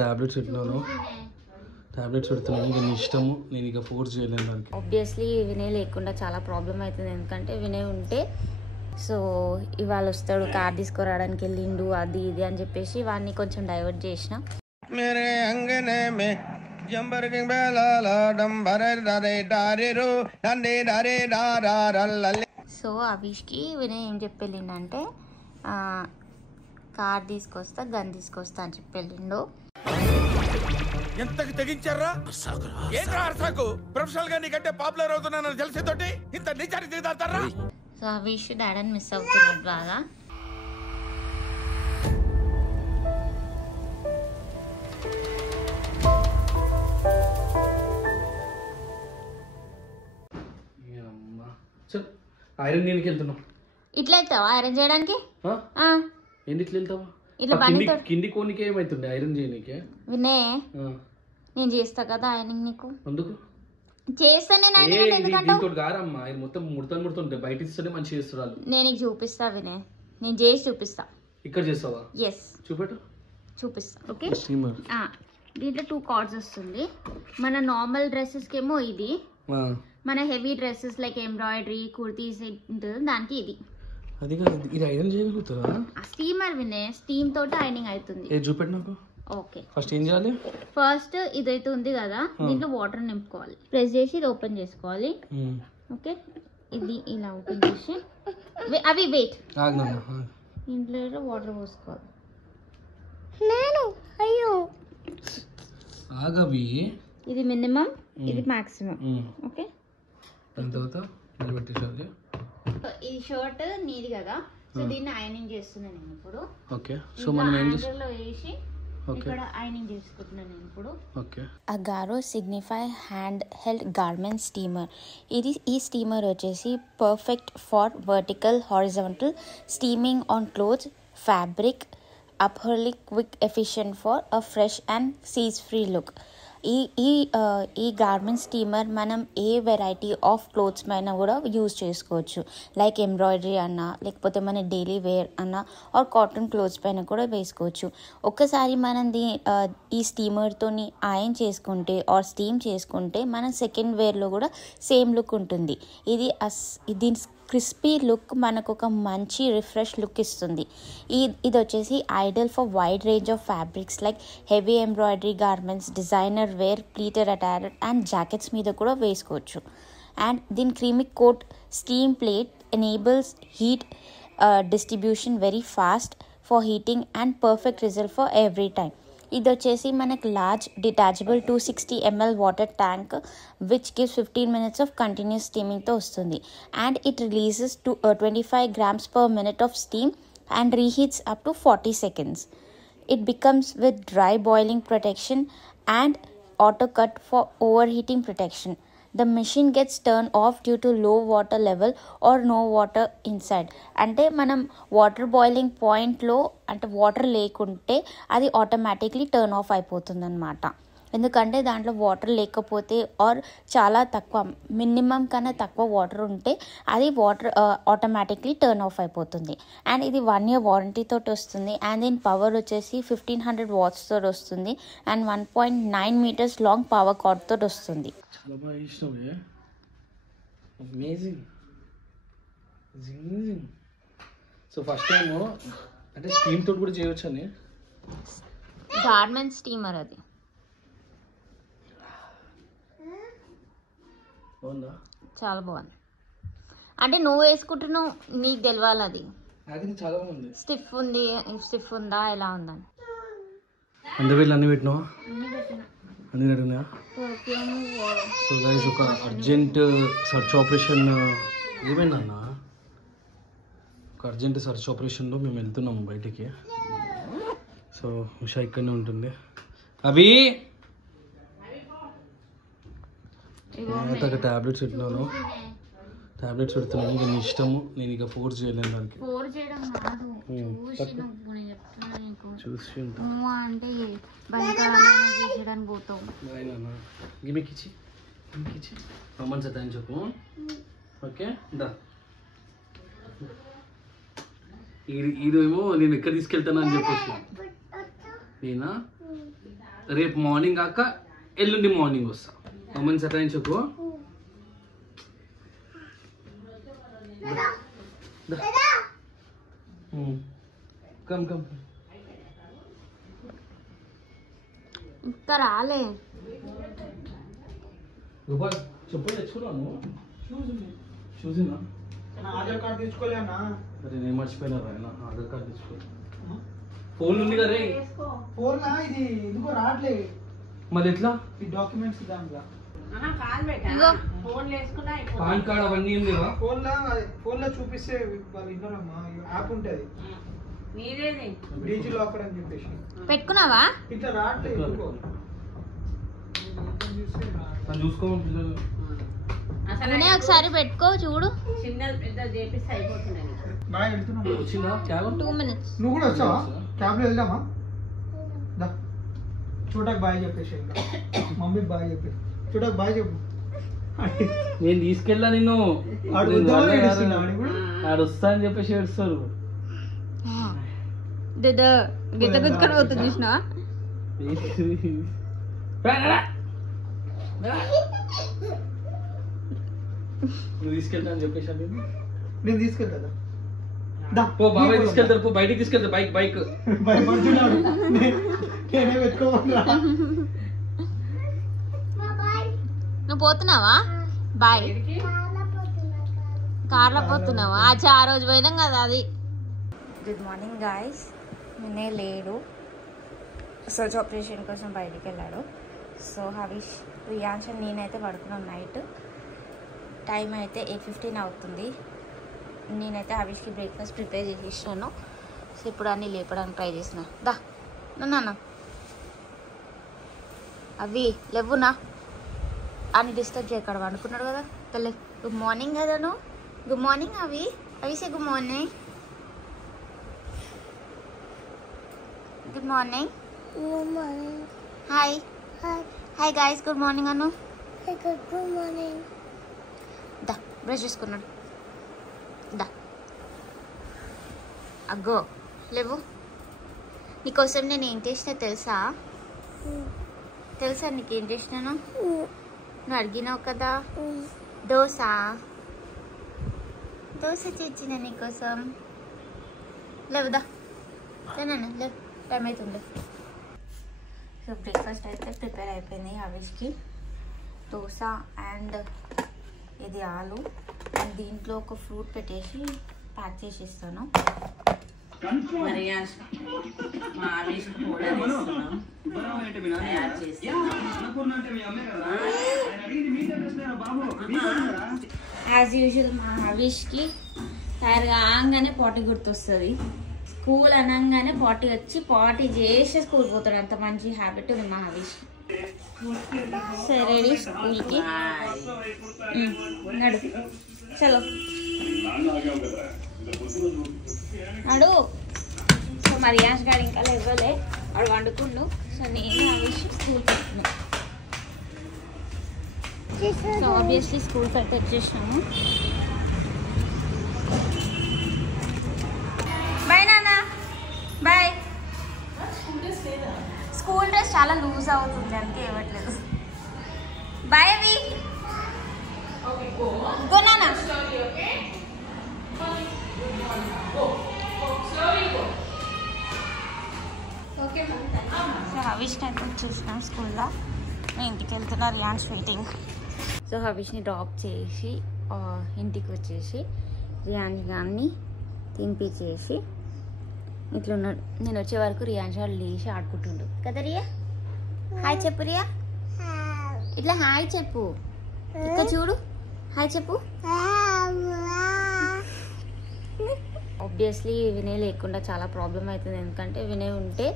Tablets పెట్టినాను, tablets పెడుతున్నాను. ఇక నీ ఇష్టము, నేను ఇక ఫోర్స్ చేయలేను దానికి. ఆబ్వియస్లీ వినయ్ లేకుండా చాలా ప్రాబ్లం అవుతుంది, ఎందుకంటే వినయ్ ఉంటే సో ఇవాళ వస్తాడు, కార్ తీసుకురావడానికి వెళ్ళిండు అది ఇది అని చెప్పేసి వాడిని కొంచెం డైవర్ట్ చేసిన. సో అవిష్కి వినయ్ ఏం చెప్పి వెళ్ళిండంటే కార్ తీసుకొస్తా, గన్ తీసుకొస్తా అని చెప్పి వెళ్ళిండు. ఎంతకి తెగించారా? ప్రొఫెషనల్ గా నీకంటే పాపులర్ అవుతున్నానని తెలిసేతోటి ఇంత నిజానికి దిగుతారా? సో అవిష్ డాడీని మిస్ అవుతున్నాడు బాగా. ఐరన్ దేనికి వెళ్తున్నావు? ఇట్లా వెళ్తావా ఐరన్ చేయడానికి? ఏంటి ఇట్లా వెళ్తావా? ఇట్లా కింది కోనికి ఏమైతుండే ఐరన్ చేయనీకే? వినే నేను చేస్తా కదా ఐరనింగ్, నీకు అందుకు చేస్తా. నేను గారమ్మా మొత్తం ముడతా బయట ఇస్తేనే మంచిగా చేస్తున్నారు. నేను నీకు చూపిస్తా వినే, నేను చేసి చూపిస్తా. ఇక్కడ చేస్తావా? ఎస్ చూపెట్టు, చూపిస్తా. ఓకే, దీంట్లో 2 కార్డ్స్ వస్తుంది. మన నార్మల్ డ్రెస్సెస్ కేమో ఇది, మన heavy dresses like embroidery kurtis ఉంటుంది దానికి ఇది. ఇది ఐరన్ చేయగలుగుతారా? స్టీమర్ వినే, స్టీమ్ తోటి ఐరనింగ్ అవుతుంది. చూపెట్టు నాకు. ఓకే, ఫస్ట్ ఏం చేయాలి? ఫస్ట్ ఇదైతే ఉంది కదా, దీంట్లో వాటర్ నింపుకోవాలి. ప్రెస్ చేసి ఇది ఓపెన్ చేసుకోవాలి. ఓకే, ఇది ఇలా ఓపెన్ చేసి అవి వెయిట్ దీంట్లో వాటర్ పోసుకోవాలి. నేను అయ్యో ఆగవి, ఇది మినిమం, ఇది మాక్సిమం. ఓకే, ఈ షర్ట్ నీది కదా, సో దీన్ని ఐరనింగ్ చేస్తున్నాను నేను ఇప్పుడు. ఓకే, సో మనం ఏం వేసి ఇక్కడ ఐరనింగ్ చేసుకుంటున్నాను నేను ఇప్పుడు. Okay, Agaro signify hand held garment steamer. ఈ స్టీమర్ వచ్చేసి perfect for vertical horizontal steaming on clothes, fabric, upwardly quick, efficient for a fresh and seize-free look. ఈ గార్మెంట్ స్టీమర్ మనం ఏ వెరైటీ ఆఫ్ క్లోత్స్ పైన కూడా యూజ్ చేసుకోవచ్చు, లైక్ ఎంబ్రాయిడరీ అన్న, లేకపోతే మన డైలీ వేర్ అన్న, ఆర్ కాటన్ క్లోత్స్ పైన కూడా వేసుకోవచ్చు. ఒక్కసారి మనం ఈ స్టీమర్తోని ఐరన్ చేసుకుంటే ఆర్ స్టీమ్ చేసుకుంటే మనం సెకండ్ వేర్లో కూడా సేమ్ లుక్ ఉంటుంది. దీని క్రిస్పీ లుక్ మనకు ఒక మంచి రిఫ్రెష్ లుక్ ఇస్తుంది. ఇది వచ్చేసి ideal for wide range of fabrics like heavy embroidery garments, designer wear, pleated attire and jackets మీద కూడా వేసుకోవచ్చు. అండ్ దీని creamy coat steam plate enables heat distribution very fast for heating and perfect result for every time. ఇది వచ్చేసి మనకు large detachable 260 ml water tank which gives 15 minutes of continuous స్టీమింగ్తో వస్తుంది. And it releases 25 grams per minute of steam and reheats up to 40 seconds. It becomes with dry boiling protection and auto cut for overheating protection. The machine gets turned off due to low water level or no water inside. అంటే మనం water boiling పాయింట్లో అంటే water లేకుంటే అది automatically turn off అయిపోతుంది అనమాట. ఎందుకంటే దాంట్లో వాటర్ లేకపోతే ఆర్ చాలా తక్కువ మినిమం కన్నా తక్కువ వాటర్ ఉంటే అది వాటర్ ఆటోమేటిక్లీ టర్న్ ఆఫ్ అయిపోతుంది. అండ్ ఇది 1 year వారంటీ తోటి వస్తుంది. అండ్ దీని పవర్ వచ్చేసి 1500 watts తోటి వస్తుంది. And 1.9 meters long power card తోటి వస్తుంది. చాలా బాగా ఇష్టమే, అమేజింగ్. సో ఫస్ట్ టైం అంటే స్టీమ్ తోటి కూడా చేయవచ్చు అని. గార్మెంట్ స్టీమర్ అది బాగుందా? చాలా బాగుంది. అంటే నువ్వు వేసుకుంటున్నావు, నీకు తెలియాలి. అది చాలా బాగుంది. స్టిఫ్ ఉందా ఎలా ఉందని అందరిలో అన్ని పెట్టినావా? అన్ని అడిగినా. సో గైస్ ఒక అర్జెంట్ సర్చ్ ఆపరేషన్ ఏమైందన్న, ఒక అర్జెంట్ సర్చ్ ఆపరేషన్లో మేము వెళ్తున్నాము బయటికి. సో ఉషా ఇక్కడనే ఉంటుంది. అవి టాబ్లెట్స్ పెట్టినాను, టాబ్లెట్స్ పెడుతున్నాను. ఇక నీ ఇష్టము, నేను ఇక ఫోర్స్ చేయలేను దానికి. చూసి అమ్మని సత్తాని చెప్పు. ఓకే దా, ఇదేమో నేను ఎక్కడ తీసుకెళ్తాను అని చెప్పేసి నేనా రేపు మార్నింగ్ కాక ఎల్లుండి మార్నింగ్ వస్తా. మమ్మల్ని సతాయించకు. కమ్ కమ్ ఇంకా రాలే. గోపాల్ చెప్పులు తెచ్చుకున్నాను. చూసినా ఆధార్ కార్డు తీసుకోలేనా? అరే నేను మర్చిపోయినా ఆయన ఆధార్ కార్డు తెచ్చుకోవాలి. ఫోన్ ఉంది కదా ఫోన్ ఇది ఎందుకో రావట్లే. మరి ఎట్లా ఈ డాక్యుమెంట్స్ దాంట్లో పాన్ కార్డ్ అవన్నీ ఉంది కదా. ఫోన్ లో చూపిస్తే వాళ్ళు ఇన్నారమ్మా. యాప్ ఉంటుంది డీజీ లాకర్ అని చెప్పేసి. పెట్టుకున్నావా? ఇట్లా రావట్లేదు ఎందుకో. చూసుకోమని పిల్లలు ఒకసారి పెట్టుకో చూడు. బాగా వెళ్తున్నాం. వచ్చిందా క్యాబ్? 2 minutes. నువ్వు కూడా వచ్చావా? క్యాబ్లో వెళ్దామా? చూడకు బాయ్ చెప్పేసి. మమ్మీకి బాయ్ చెప్పి చూడకు బాయ్ చెప్పు. నేను తీసుకెళ్ళా నిన్ను. ఆడు వస్తా అని చెప్పేసి ఏడుస్తారు. గిట్ట గుచ్చుకొని పోతుంది చూసినా. నువ్వు తీసుకెళ్తా అని చెప్పేసి నేను తీసుకెళ్తా. పో బాబాయ్ తీసుకెళ్తారు. పో బయటికి తీసుకెళ్తారు. బైక్ భయపడుతున్నాడు. నేనే పెట్టుకోమన్నా. నువ్వు పోతున్నావా? బాయ్. కార్లో పోతున్నావా? అచ్చా ఆ రోజు పోయినాం కదా అది. Good morning guys. నేనే లేడు, సర్చ్ ఆపరేషన్ కోసం బయటికి వెళ్ళాడు. సో హరీష్, రియాన్స్ నేనైతే పడుకున్నాం. నైట్ టైం అయితే 8:15 అవుతుంది. నేనైతే హరీష్కి బ్రేక్ఫాస్ట్ ప్రిపేర్ చేసి ఇస్తాను. సో ఇప్పుడు అన్నీ లేపడానికి ట్రై చేసిన. దా నాన్న అవి లేవునా అని డిస్టర్బ్ చేయక్కడ అనుకున్నాడు కదా. తెల్లే గుడ్ మార్నింగ్ కదా నువ్వు. గుడ్ మార్నింగ్ అవి. అవిసే good morning. Good morning. Hi hi guys. Good morning Anu. Good morning. దా బ్రష్ చేసుకున్నాడు. దా అగ్గో లేవు. నీకోసం నేను ఏం చేసినా తెలుసా? నీకేం చేసినాను? నువ్వు అడిగినావు కదా. దోశ తెచ్చిన నీకోసం. లేవుదా లేనా లేవు. టైం అవుతుంది. సో బ్రేక్ఫాస్ట్ అయితే ప్రిపేర్ అయిపోయింది. హరీష్కి దోశ అండ్ ఇది ఆలు అండ్ దీంట్లో ఒక ఫ్రూట్ పెట్టేసి ప్యాక్ చేసి ఇస్తాను. యాజ్ యూజువల్ మా హరీష్కి తయారు కాగానే పార్టీ గుర్తొస్తుంది. స్కూల్ అనగానే పార్టీ వచ్చి పార్టీ చేసి స్కూల్ పోతాడు. అంత మంచి హ్యాబిట్ ఉంది మా హరీష్కి. సరే రెడీ స్కూల్కి నడు. చలో నడు. సో మా రియాన్స్ గారు ఇంకా లేవలే, వాడు వండుకుండు. సో నేను హరీష్ స్కూల్కి వెళ్తున్నాను. సో ఆబ్వియస్లీ స్కూల్కి అయితే వచ్చేసినాము. బాయ్ నాన్న. బాయ్. స్కూల్ డ్రెస్ చాలా లూజ్ అవుతుంది అందుకే ఇవ్వట్లేదు. బాయ్ అవి. గో నాన్న. సో హరీష్ని అయితే వచ్చేసినాం స్కూల్లో. నేను ఇంటికి వెళ్తున్నా. రియాన్స్ వెయిటింగ్. సో హరీష్ని డ్రాప్ చేసి ఇంటికి వచ్చేసి రియాన్స్ గారిని తినిపించేసి ఇట్లా ఉన్నాడు. నేను వచ్చే వరకు రియాన్స్ గారు లేచి ఆడుకుంటుండు కదా. రియా హాయ్ చెప్పు. రియా ఇట్లా హాయ్ చెప్పు. ఇక్కడ చూడు హాయ్ చెప్పు. ఆబ్వియస్లీ వినయ్ లేకుండా చాలా ప్రాబ్లం అవుతుంది. ఎందుకంటే వినయ్ ఉంటే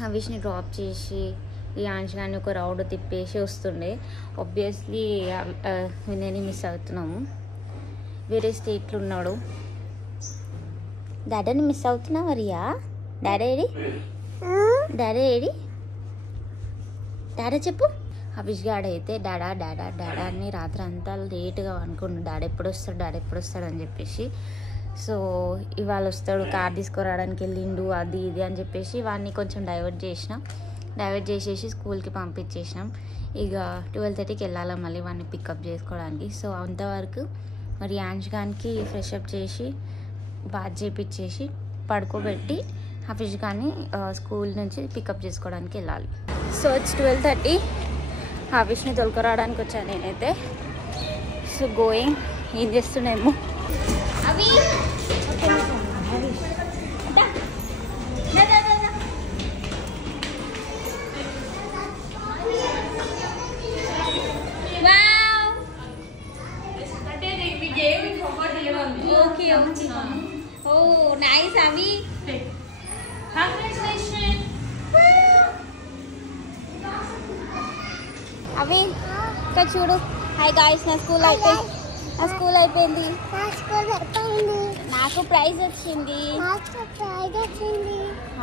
హరీష్ని డ్రాప్ చేసి రియాన్స్ గారిని ఒక రౌండ్ తిప్పేసి వస్తుండే. ఆబ్వియస్లీ వినయ్ని మిస్ అవుతున్నాము. వేరే స్టేట్లో ఉన్నాడు. డాడీని మిస్ అవుతున్నావా రియా? డాడీ ఏడి? డాడీ చెప్పు. హరీష్ గాడు అయితే డాడా డాడా డాడా అని రాత్రి అంతా లేట్గా అనుకున్నాడు. డాడీ ఎప్పుడు వస్తాడు అని చెప్పేసి. సో ఇవాళ వస్తాడు, కార్ తీసుకురావడానికి వెళ్ళిండు అది ఇది అని చెప్పేసి వాడిని కొంచెం డైవర్ట్ చేసిన. డైవర్ట్ చేసేసి స్కూల్కి పంపించేసినాం. ఇక 12:30కి వెళ్ళాలి మళ్ళీ వాడిని పికప్ చేసుకోవడానికి. సో అంతవరకు మరి యాంష్ గానికి ఫ్రెష్ అప్ చేసి బాత్ చేపించేసి పడుకోబెట్టి హఫీజ్ గాని స్కూల్ నుంచి పికప్ చేసుకోవడానికి వెళ్ళాలి. So it's 12:30. హఫీజ్ని తొలకరావడానికి వచ్చాను నేనైతే. So going. ఏం చేస్తున్నామో అవి Okay. Oh, nice, Avi. Congratulations. Avi, ఇక్కడ చూడు. హాయ్ గాయ్స్, నా స్కూల్ అయిపోయింది. నాకు ప్రైజ్ వచ్చింది.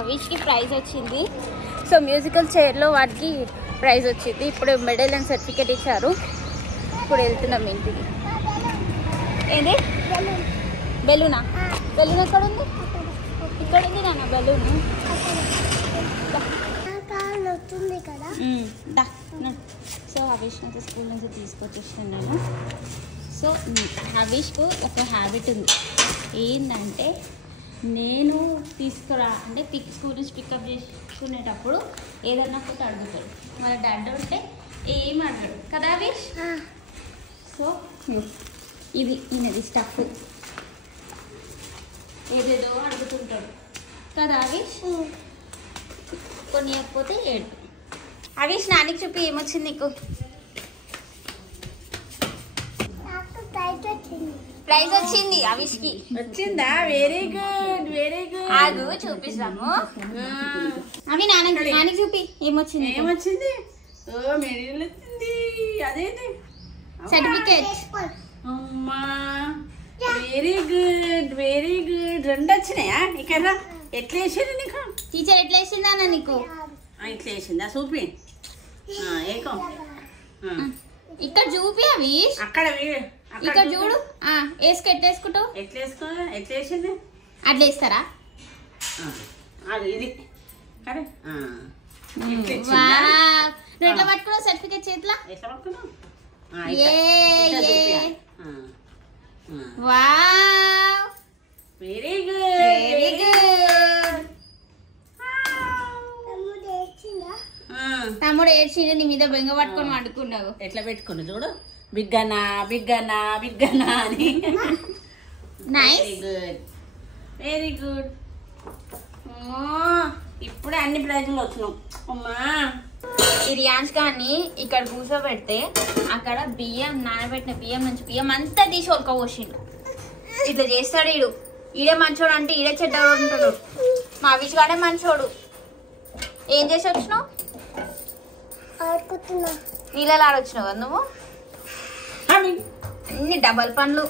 అవిష్కి ప్రైజ్ వచ్చింది. సో మ్యూజికల్ చైర్లో వాటికి ప్రైజ్ వచ్చింది. ఇప్పుడు మెడల్ అండ్ సర్టిఫికేట్ ఇచ్చారు. ఇప్పుడు వెళ్తున్నాం ఇంటికి. ఏంది బెలూనా? బెలూన్ ఎక్కడ ఉంది? ఇక్కడ ఉంది నాన్న బెలూన్. సో హవీష్ని అయితే స్కూల్ నుంచి తీసుకొచ్చేస్తున్నాను. సో హవీష్కు ఒక హ్యాబిట్ ఉంది. ఏంటంటే నేను అంటే స్కూల్ నుంచి పికప్ చేసుకునేటప్పుడు ఏదన్నా ఒకటి అడుగుతాడు. మరి డాడీ ఉంటే ఏం అడగడు కదా హవీష్. సో ఈయనది స్టఫ్ ఏదేదో అడుగుతుంటాడు కదా హవీష్. కొన్ని లేకపోతే ఏడు. హవీష్ నానికి చూపి ఏమొచ్చింది నీకు? ప్రైజ్ వచ్చింది హవీష్కి. వచ్చిందా? Very good, very good. ఆగు చూపిస్తాము. అవి నానికి చూపి ఏమొచ్చింది. ఏమొచ్చింది? ఓ మెడల్ వచ్చింది. అదేంటి? సర్టిఫికేట్. అమ్మా వెరీ గుడ్, వెరీ గుడ్. 2 వచ్చినాయా? ఇక్కడ ఎట్లా వేసింది నీకు? టీచర్ ఎట్లా వేసిందా నీకు? ఇట్లా వేసిందా? చూపి. ఏకం ఇక్కడ చూపి అవి. అక్కడ ఇక్కడ చూడు. ఎట్లేసుకుంటావు? ఎట్లా వేసింది? అట్లా వేస్తారా? ఇది అరే నువ్వు ఎట్లా పట్టుకున్నావు సర్టిఫికేట్ చేతిలో? ఎట్లా పట్టుకున్నావు? Wow very good, very good. తమ్ముడు ఏడ్చిండు, నీ మీద బెంగ పట్టుకొని వండుకున్నావు. ఎట్లా పెట్టుకున్నా చూడు. బిగ్గనా బిగ్గనా బిగ్గనా అని. Nice, very good, very good. ఇప్పుడే అన్ని ప్రైజులు వచ్చినావు అమ్మా. ఈ రియాన్స్ గాని ఇక్కడ కూర్చోబెడితే అక్కడ బియ్యం నానబెట్టిన బియ్యం అంతా తీసి ఉడకపోసిండు. ఇట్లా చేస్తాడు ఈడు. ఈడే మంచోడు అంటే ఈడే చెడ్డోడు ఉంటాడు. మా అవిష్ గాడే మంచోడు. ఏం చేసి వచ్చినావు? నీళ్ళలో ఆడొచ్చినావు కదా నువ్వు. అన్ని డబల్ పనులు.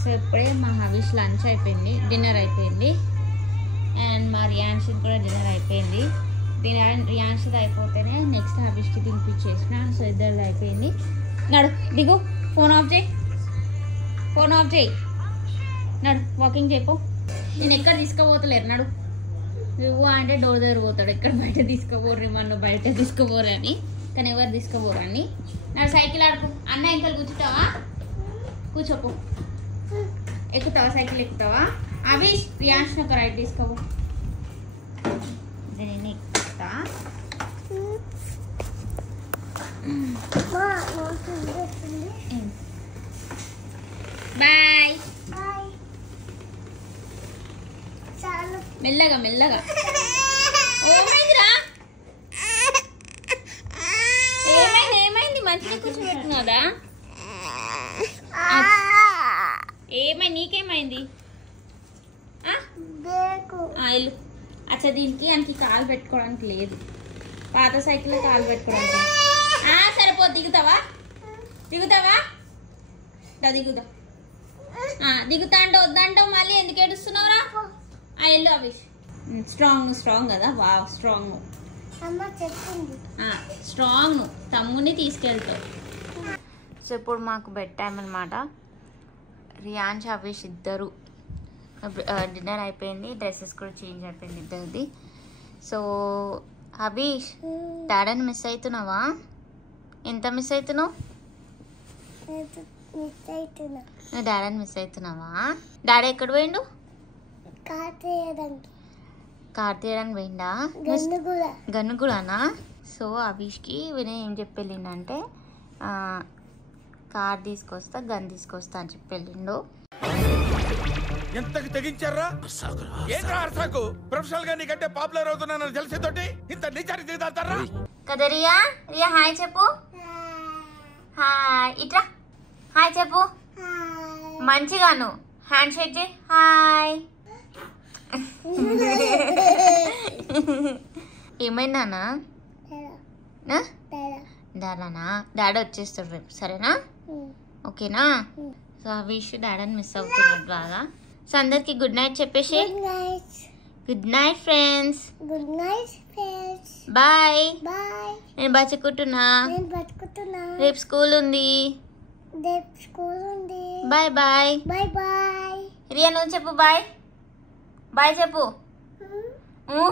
సో ఇప్పుడే మా హవీష్ లంచ్ అయిపోయింది, డిన్నర్ అయిపోయింది. అండ్ మా రియాన్షి కూడా డిన్నర్ అయిపోయింది. రియాన్షిది అయిపోతేనే నెక్స్ట్ హవీష్కి తినిపించేసిన. సో ఇద్దరిది అయిపోయింది. నడు దిగు. ఫోన్ ఆఫ్ చేయి. నడు వాకింగ్ చేయపో. నేను ఎక్కడ తీసుకుపోతలేరు. నడు నువ్వు అంటే డోర్ దగ్గర పోతాడు. ఎక్కడ బయట తీసుకుపోరు మన బయట తీసుకుపోరు అని. కానీ ఎవరు తీసుకుపోరు అని. నడు సైకిల్ ఆడుకో. అన్న ఇంకా కూర్చుంటావా? కూర్చోపో. ఎక్కుతావా? సైకిల్ ఎక్కుతావా? అవి రియాన్షిని ఒక రైట్ తీసుకోవు. నేను ఎక్కుతా. బాయ్. మెల్లగా ఏమైంది? మంచిగా కూర్చోబెట్టున్నాదా? నీకేమైంది? ఇల్లు అచ్చా. దీనికి కాలు పెట్టుకోవడానికి లేదు. పాత సైకిల్ కాలు పెట్టుకోవడానికి. సరిపోదు. దిగుతా. దిగుతా అంటే వద్దంటావు. మళ్ళీ ఎందుకు ఏడుస్తున్నావురా? ఎల్లు అవిష్. స్ట్రాంగ్ కదా. Wow strong. తమ్ముని తీసుకెళ్తావు. సో ఇప్పుడు మాకు బెడ్ టైం అనమాట. రియాన్స్ అవిష్ ఇద్దరు డిన్నర్ అయిపోయింది, డ్రెస్సెస్ కూడా చేంజ్ అయిపోయింది ఇద్దరిది. సో అవిష్ డాడీని మిస్ అవుతున్నావా? ఎంత మిస్ అవుతున్నావు? నువ్వు డాడీని మిస్ అవుతున్నావా? డాడీ ఎక్కడ పోయిండు? కార్ తీయడానికి పోయిండా? గన్నుగూడనా? సో అవిష్కి వినయ్ ఏం చెప్పి వెళ్ళిండంటే కార్ తీసుకొస్తా, గన్ తీసుకొస్తా అని చెప్పి వెళ్ళిండు. ఎంతకి తెగించారా? ఏంట్రా అర్సాకు? ప్రొఫెషనల్ గా నీకంటే పాపులర్ అవుతున్నానని తెలిసేతోటి ఇంత నీచానికి దిగుతారా కదా రియా? రియా హాయ్ చెప్పు. హాయ్ ఇట్రా, హాయ్ చెప్పు మంచిగాను. హ్యాండ్ షేక్ చేయి. హాయ్. ఏమైందానా? డాడానా? డాడీ వచ్చేస్తాడు రేపు, సరేనా? ఓకేనా? సో అవిష్ డాడీని మిస్ అవుతున్నాడు బాగా. సో అందరికి గుడ్ నైట్ చెప్పేసి. Good night friends. బాయ్. నేను బతుకుంటున్నా, రేపు స్కూల్ ఉంది. Bye bye. రియా నువ్వు చెప్పు బాయ్. బాయ్ చెప్పు.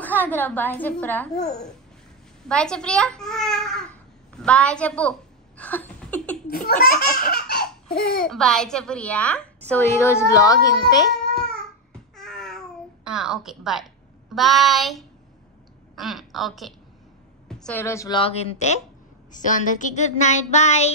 కాదురా బాయ్ చెప్పురా. బాయ్ చెప్పు రియా. బాయ్ చెప్పు. బాయ్ చెప్పు రియా. సో ఈరోజు బ్లాగ్ ఇంతే. Okay bye bye. Okay so ఈరోజు బ్లాగ్ ఇంతే. సో అందరికి గుడ్ నైట్ బాయ్.